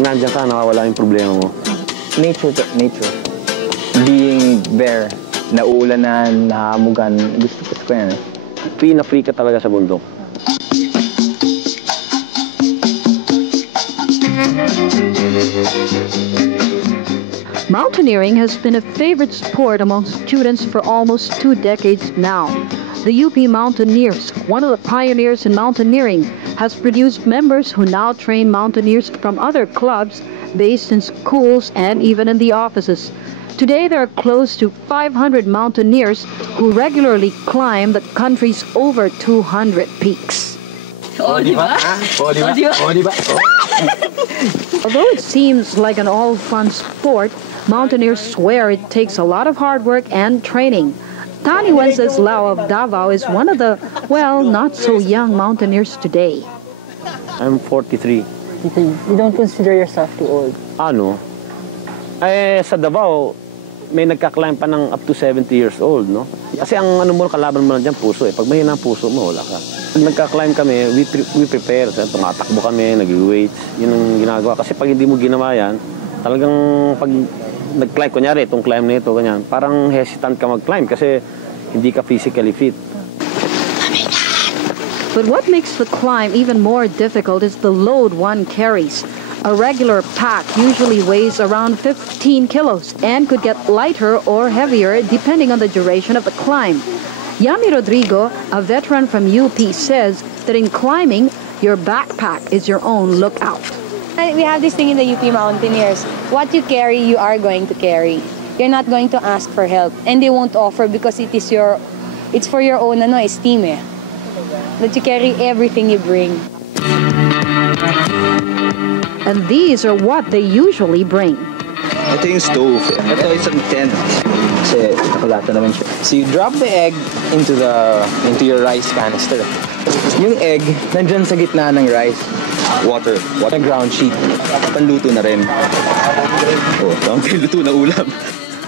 pag nandiyan ka, nawawala yung problema mo. Nature. Being there, nauulanan, nahamugan, gusto ko yan. Free ka talaga sa bundok. Mountaineering has been a favorite sport among students for almost 2 decades now. The UP Mountaineers, one of the pioneers in mountaineering, has produced members who now train mountaineers from other clubs based in schools and even in the offices. Today, there are close to 500 mountaineers who regularly climb the country's over 200 peaks. Although it seems like an all-fun sport, mountaineers swear it takes a lot of hard work and training. Tani Wenceslao of Davao is one of the, well, not so young mountaineers today. I'm 43. You don't consider yourself too old? Ano? Sa Davao, may nagka-climb pa ng up to 70 years old, no? Kasi ang ano mo, kalaban mo lang dyan, puso eh. Pag mahina ang puso mo, wala ka. Pag nagka-climb kami, we prepare. Tumatakbo kami, nag-weights. Yun ang ginagawa. Kasi pag hindi mo ginawa yan, talagang pag nag-climb, kunyari, itong climb na ito, ganyan, parang hesitant ka mag-climb kasi hindi ka physically fit. But what makes the climb even more difficult is the load one carries. A regular pack usually weighs around 15 kilos and could get lighter or heavier depending on the duration of the climb. Yami Rodrigo, a veteran from UP, says that in climbing, your backpack is your own lookout. We have this thing in the UP Mountaineers. What you carry, you are going to carry. You're not going to ask for help. And they won't offer because it's for your own esteem eh. That you carry everything you bring. And these are what they usually bring. Ito yung stove. Ito isang tent. Kasi nakulata naman siya. So you drop the egg into your rice canister. Yung egg, nandyan sa gitna ng rice. Water. Ground sheet. Panluto na rin. Oh, tamang luto na ulam.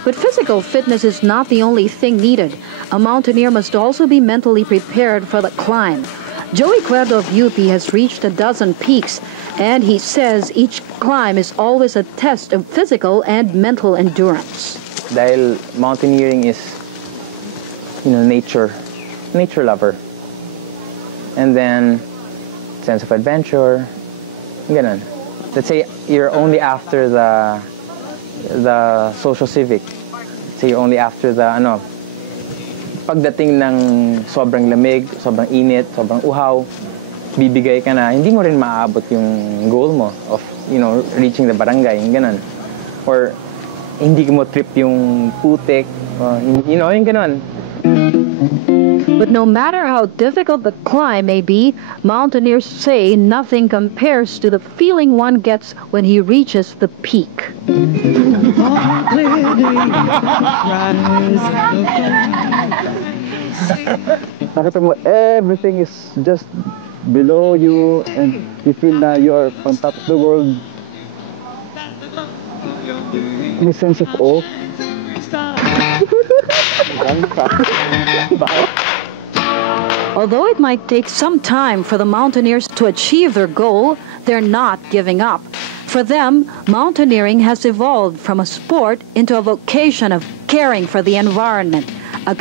But physical fitness is not the only thing needed. A mountaineer must also be mentally prepared for the climb. Joey Cuerdo of UP has reached 12 peaks, and he says each climb is always a test of physical and mental endurance. Dahil mountaineering is, nature lover. And then, sense of adventure, ganun. Let's say you're only after the social civic. Say you're only after the, pagdating ng sobrang lamig, sobrang init, sobrang uhaw, bibigay ka na, hindi mo rin maaabot yung goal mo of, reaching the barangay, ganun. Or, hindi mo trip yung putik, yung ganun. But no matter how difficult the climb may be, mountaineers say nothing compares to the feeling one gets when he reaches the peak. Nakita mo, everything is just below you and you feel na you're on top of the world. May sense of awe. Although it might take some time for the mountaineers to achieve their goal, they're not giving up. For them, mountaineering has evolved from a sport into a vocation of caring for the environment, a